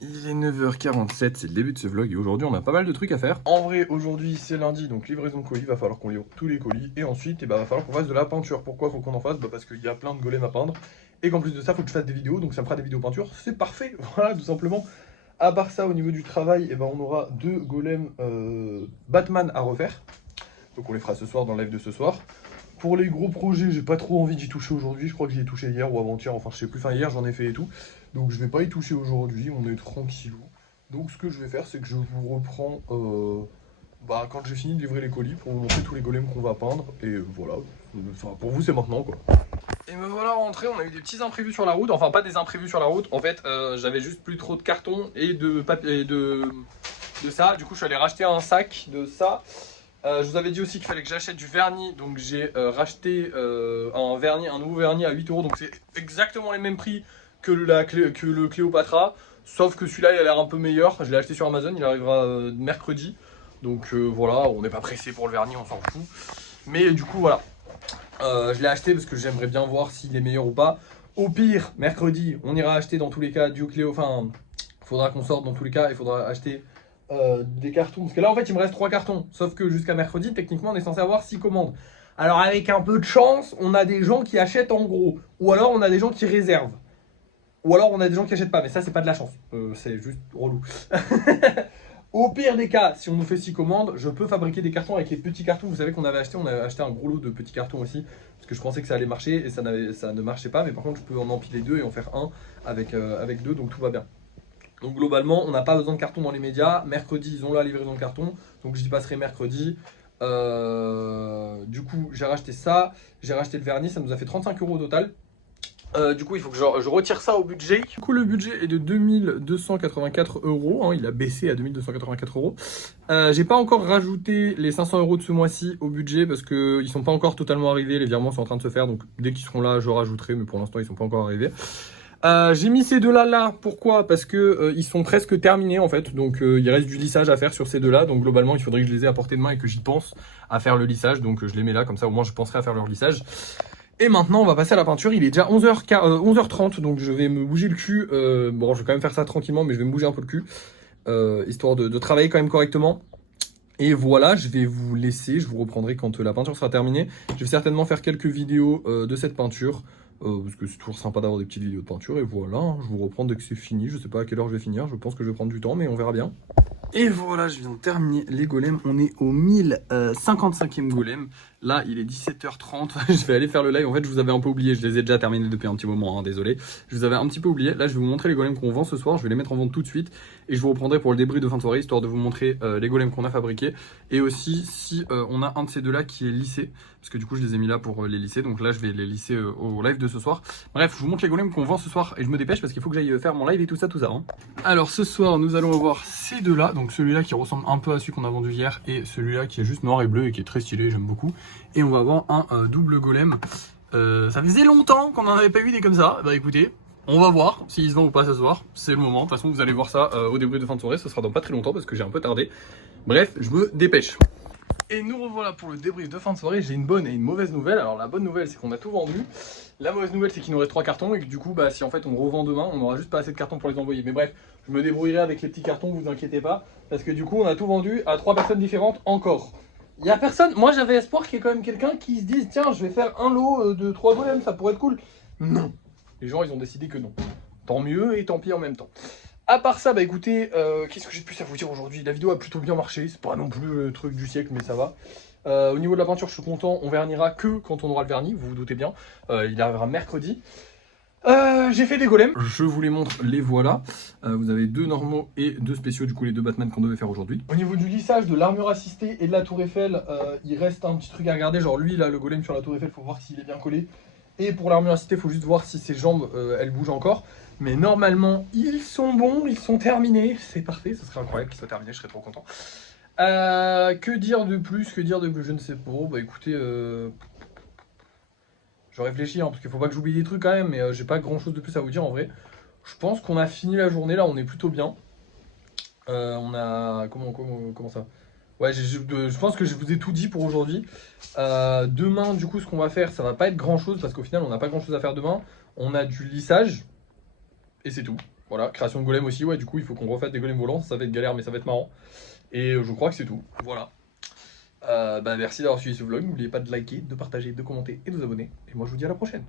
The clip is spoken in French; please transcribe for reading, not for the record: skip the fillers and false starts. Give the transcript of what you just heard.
Il est 9h47, c'est le début de ce vlog et aujourd'hui on a pas mal de trucs à faire. En vrai, aujourd'hui c'est lundi, donc livraison de colis, va falloir qu'on livre tous les colis. Et ensuite, va falloir qu'on fasse de la peinture. Pourquoi faut qu'on en fasse? Parce qu'il y a plein de golems à peindre. Et qu'en plus de ça, faut que je fasse des vidéos, donc ça me fera des vidéos peinture. C'est parfait, voilà, tout simplement. À part ça, au niveau du travail, on aura deux golems Batman à refaire. Donc on les fera ce soir dans le live de ce soir. Pour les gros projets, j'ai pas trop envie d'y toucher aujourd'hui. Je crois que j'y ai touché hier ou avant-hier, enfin je sais plus. Enfin hier j'en ai fait et tout. Donc je vais pas y toucher aujourd'hui, on est tranquillou. Donc ce que je vais faire, c'est que je vous reprends quand j'ai fini de livrer les colis pour vous montrer tous les golems qu'on va peindre. Et voilà, enfin pour vous c'est maintenant quoi. Et me voilà rentré, on a eu des petits imprévus sur la route. Enfin pas des imprévus sur la route, en fait j'avais juste plus trop de carton et de papier et de ça. Du coup je suis allé racheter un sac de ça. Je vous avais dit aussi qu'il fallait que j'achète du vernis, donc j'ai racheté un nouveau vernis à 8 €, donc c'est exactement les mêmes prix que le Cléopatra, sauf que celui-là il a l'air un peu meilleur. Je l'ai acheté sur Amazon, il arrivera mercredi, donc voilà, on n'est pas pressé pour le vernis, on s'en fout. Mais du coup voilà, je l'ai acheté parce que j'aimerais bien voir s'il est meilleur ou pas. Au pire, mercredi, on ira acheter dans tous les cas du Cléo, enfin, faudra qu'on sorte dans tous les cas, il faudra acheter des cartons, parce que là en fait il me reste 3 cartons, sauf que jusqu'à mercredi techniquement on est censé avoir 6 commandes. Alors avec un peu de chance, on a des gens qui achètent en gros, ou alors on a des gens qui réservent, ou alors on a des gens qui achètent pas, mais ça c'est pas de la chance, c'est juste relou. Au pire des cas, si on nous fait 6 commandes, je peux fabriquer des cartons avec les petits cartons. Vous savez qu'on avait acheté, on avait acheté un gros lot de petits cartons aussi, parce que je pensais que ça allait marcher et ça ne marchait pas, mais par contre je peux en empiler 2 et en faire un avec 2, donc tout va bien. Donc globalement, on n'a pas besoin de carton dans les médias. Mercredi, ils ont la livraison de carton. Donc j'y passerai mercredi. Du coup, j'ai racheté ça. J'ai racheté le vernis. Ça nous a fait 35 € au total. Du coup, il faut que je retire ça au budget. Du coup, le budget est de 2284 €. Hein, il a baissé à 2284 €. J'ai pas encore rajouté les 500 € de ce mois-ci au budget parce qu'ils ne sont pas encore totalement arrivés. Les virements sont en train de se faire. Donc dès qu'ils seront là, je rajouterai. Mais pour l'instant, ils ne sont pas encore arrivés. J'ai mis ces deux-là là, pourquoi? Parce que ils sont presque terminés en fait, donc il reste du lissage à faire sur ces deux-là, donc globalement il faudrait que je les ai à portée de main et que j'y pense à faire le lissage, donc je les mets là, comme ça au moins je penserai à faire leur lissage. Et maintenant on va passer à la peinture, il est déjà 11h30, donc je vais me bouger le cul, bon je vais quand même faire ça tranquillement, mais je vais me bouger un peu le cul, histoire de travailler quand même correctement. Et voilà, je vais vous laisser, je vous reprendrai quand la peinture sera terminée. Je vais certainement faire quelques vidéos de cette peinture, parce que c'est toujours sympa d'avoir des petites vidéos de peinture. Et voilà, hein, je vous reprends dès que c'est fini. Je sais pas à quelle heure je vais finir, je pense que je vais prendre du temps, mais on verra bien. Et voilà, je viens de terminer les golems. On est au 1055e golem. Là, il est 17h30. Je vais aller faire le live. En fait, je vous avais un peu oublié. Je les ai déjà terminés depuis un petit moment. Hein, désolé. Je vous avais un petit peu oublié. Là, je vais vous montrer les golems qu'on vend ce soir. Je vais les mettre en vente tout de suite. Et je vous reprendrai pour le débrief de fin de soirée, histoire de vous montrer les golems qu'on a fabriqués. Et aussi, si on a un de ces deux-là qui est lissé. Parce que du coup, je les ai mis là pour les lisser. Donc là, je vais les lisser au live de ce soir. Bref, je vous montre les golems qu'on vend ce soir. Et je me dépêche parce qu'il faut que j'aille faire mon live et tout ça, Hein. Alors, ce soir, nous allons voir ces deux-là. Donc celui-là qui ressemble un peu à celui qu'on a vendu hier. Et celui-là qui est juste noir et bleu et qui est très stylé, j'aime beaucoup. Et on va avoir un double golem. Ça faisait longtemps qu'on n'en avait pas eu des comme ça. Bah écoutez, on va voir s'ils se vendent ou pas ce soir. C'est le moment. De toute façon, vous allez voir ça au débrief de fin de soirée. Ce sera dans pas très longtemps parce que j'ai un peu tardé. Bref, je me dépêche. Et nous revoilà pour le débrief de fin de soirée. J'ai une bonne et une mauvaise nouvelle. Alors la bonne nouvelle, c'est qu'on a tout vendu. La mauvaise nouvelle, c'est qu'il nous reste 3 cartons et que du coup, si en fait on revend demain, on aura juste pas assez de cartons pour les envoyer. Mais bref, je me débrouillerai avec les petits cartons, vous inquiétez pas, parce que du coup, on a tout vendu à 3 personnes différentes encore. Il y a personne. Moi, j'avais espoir qu'il y ait quand même quelqu'un qui se dise tiens, je vais faire un lot de 3 golems, ça pourrait être cool. Non. Les gens, ils ont décidé que non. Tant mieux et tant pis en même temps. À part ça, écoutez, qu'est-ce que j'ai de plus à vous dire aujourd'hui? La vidéo a plutôt bien marché, c'est pas non plus le truc du siècle, mais ça va. Au niveau de la peinture, je suis content, on vernira que quand on aura le vernis, vous vous doutez bien. Il arrivera mercredi. J'ai fait des golems. Je vous les montre, les voilà. Vous avez 2 normaux et 2 spéciaux, du coup les 2 Batman qu'on devait faire aujourd'hui. Au niveau du lissage, de l'armure assistée et de la tour Eiffel, il reste un petit truc à regarder. Genre lui, là, le golem sur la tour Eiffel, faut voir s'il est bien collé. Et pour l'armure assistée, il faut juste voir si ses jambes, elles bougent encore. Mais normalement, ils sont bons, ils sont terminés. C'est parfait, ce serait incroyable qu'ils soient terminés, je serais trop content. Que dire de plus, je ne sais pas. Bah écoutez, je réfléchis, parce qu'il faut pas que j'oublie des trucs quand même, mais j'ai pas grand chose de plus à vous dire en vrai. Je pense qu'on a fini la journée, là on est plutôt bien. On a... Comment ça? Ouais, je pense que je vous ai tout dit pour aujourd'hui. Demain, du coup, ce qu'on va faire, ça va pas être grand chose, parce qu'au final, on n'a pas grand chose à faire demain. On a du lissage, et c'est tout. Voilà, création de golem aussi, ouais, du coup il faut qu'on refasse des golems volants, ça va être galère mais ça va être marrant. Et je crois que c'est tout, voilà. Bah, merci d'avoir suivi ce vlog, n'oubliez pas de liker, de partager, de commenter et de vous abonner. Et moi je vous dis à la prochaine.